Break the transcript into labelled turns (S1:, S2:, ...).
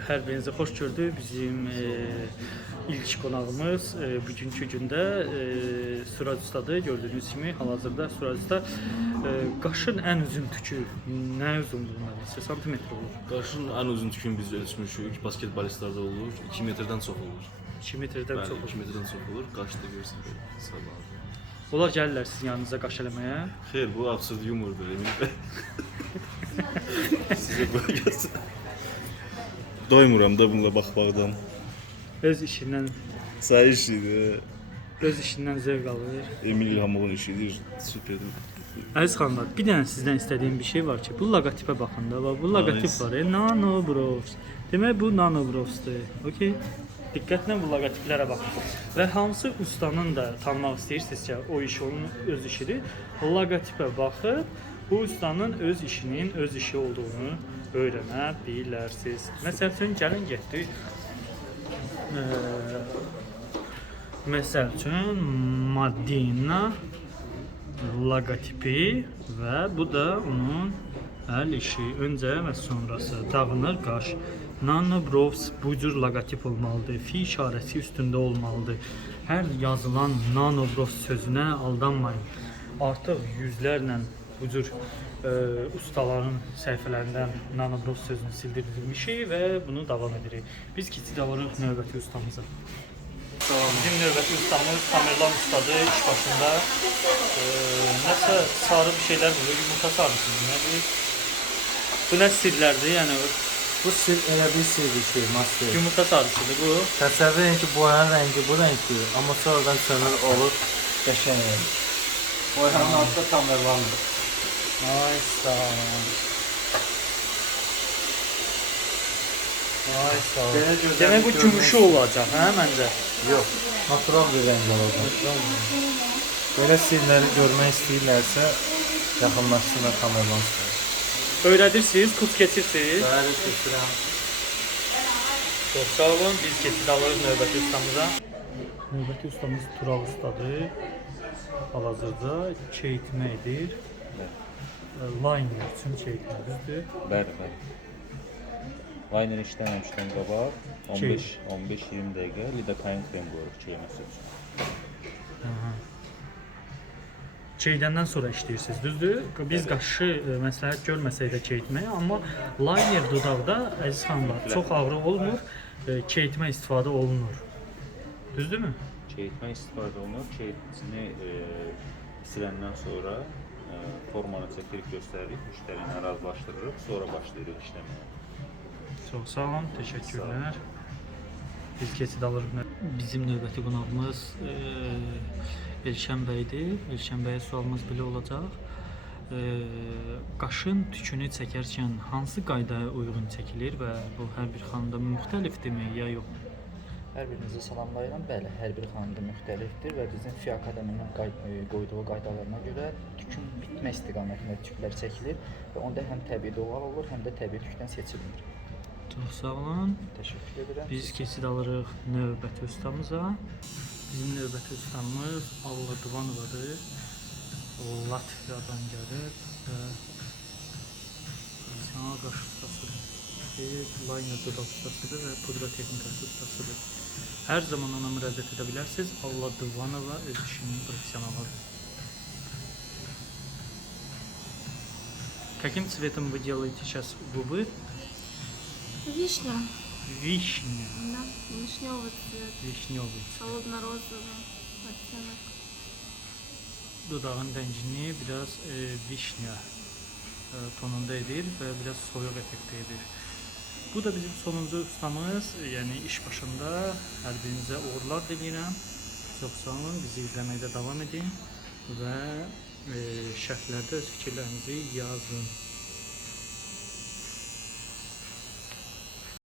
S1: hər birinizi xoş gördük. Bizim ilk qonağımız bugünkü gündə Suraj ustadır. Gördüyünüz kimi hal-hazırda Surajda qaşın ən uzun tükü nə uzunluğunda neçə santimetr olur?
S2: Qaşın ən uzun tükünü biz ölçmüşük. Basketbolistlərdə olur. 2 metrdən çox olur.
S1: 2 metrdən çox olur.
S2: 2 metrdən çox olur. Qaşda görürsən belə sabah.
S1: Onlar gəlirlər sizin yanınıza qaş eləməyə.
S2: Xeyr, bu absurd yumordur Emin bəy. Sizə qoy gəlsin. Doymuram da bununla baxmaqdan.
S1: Öz işindən
S2: Sayı işidir.
S1: zövq alır.
S2: Emin İlhamovun işidir. Süperdir.
S1: Əziz xanımlar, bir dənə sizdən istədiyim bir şey var ki, bu loqotipə baxın da, bu loqotip var, Nano Bros. Demək bu Nano Bros'dur. Okay? Diqqətlə bu loqotiplərə baxın. Və hansı ustanın da tanımaq istəyirsinizsə, o iş onun öz işidir. Loqotipə baxıb bu ustanın öz işinin öz işi olduğunu öyrənə bilərsiniz. Məsəl üçün gəlin getdik. Məsəl üçün Madina loqotipi və bu da onun əl işi. Öncə və sonrası dağınır qaş. Nano Bros bu cür loqotip olmalıdır. Fi işarəsi üstündə olmalıdır. Hər yazılan Nano Bros sözünə aldanmayın. Artıq yüzlərlə bu cür ustaların səhifələrindən Nano Bros sözünü sildirilmişik və bunu davam edirik. Biz keçid alırıq növbəti ustamıza. Bizim növbəti ustamız Tamerlan ustadır, iş başında. Nəsə sarı bir şeylər olur, yumurta sarısı nədir? Bu nə sirlərdir, yəni
S3: Bu sir elə bir sirdir şey, master.
S1: yumurta sarısıdır bu.
S3: Təsəvvür edin ki, boyanın rəngi bu rəngdir, amma sonradan sönür olur qəşəng rəng. Boyanın adı da Tamerlandır.
S1: Ay sağ ol. Ay sağ ol.
S3: Belə gözəl
S1: Demək bu
S3: görünür.
S1: gümüşü olacaq, hə məncə?
S3: Yox, natural bir rəng olacaq. Belə sirləri görmək istəyirlərsə, yaxınlaşsınlar Tamerlan sirləri.
S1: Öyrədirsiniz, kurs keçirsiniz.
S3: Bəli, keçirəm.
S1: Çox sağ olun. Biz keçid alırıq növbəti ustamıza. Növbəti ustamız Tural ustadır. Hal-hazırda çeyitmə edir. Liner üçün çeyitmə düzdür.
S4: Bəli, bəli. Liner işləməmişdən qabaq 15-20 dəqiqə lidokain krem qoyuruq çeyməsi üçün.
S1: Çeydəndən sonra işləyirsiniz, düzdür? Biz qaşı məsləhət görməsək də çeyitməyə, amma liner dodaqda əziz xanımlar çox ağrı olmur, çeyitmə istifadə olunur. Düzdürmü?
S4: Çeyitmə istifadə olunur. Çeyitini siləndən sonra formanı çəkirik, göstəririk, müştərini razılaşdırırıq, sonra başlayırıq işləməyə.
S1: Çox sağ olun, təşəkkürlər. Biz keçid alırıq. Bizim növbəti qonağımız Elşən bəydir. Elşən bəyə sualımız belə olacaq. Qaşın tükünü çəkərkən hansı qaydaya uyğun çəkilir və bu hər bir xanımda müxtəlifdirmi ya yox?
S5: Hər birinizi salamlayıram. Bəli, hər bir xanımda müxtəlifdir və bizim FİA Akademinin qoyduğu qaydalarına görə tükün bitmə istiqamətində tüklər çəkilir və onda həm təbii doğal olur, həm də təbii tükdən seçilir.
S1: Çox sağ olun.
S5: Təşəkkür edirəm.
S1: Biz keçid alırıq növbəti ustamıza. Bizim növbəti ustamız Allah Duvanovadır. Latviyadan gəlir və professional qaş ustasıdır. Liner dodaq ustasıdır və pudra texnikası ustasıdır. Hər zaman ona müraciət edə bilərsiniz. Allah Duvanova öz işinin professionalıdır. Каким цветом вы делаете сейчас губы?
S6: Вишня.
S1: Вишня.
S6: Да, вишневый цвет.
S1: Vişnyovi.
S6: Холодно-розовый оттенок.
S1: Dudağın rəngini biraz vişnya tonunda edir və biraz soyuq effekti edir. Bu da bizim sonuncu ustamız, yəni iş başında. Hər birinizə uğurlar diləyirəm. Çox sağ olun, bizi izləməkdə davam edin və şərhlərdə öz fikirlərinizi yazın.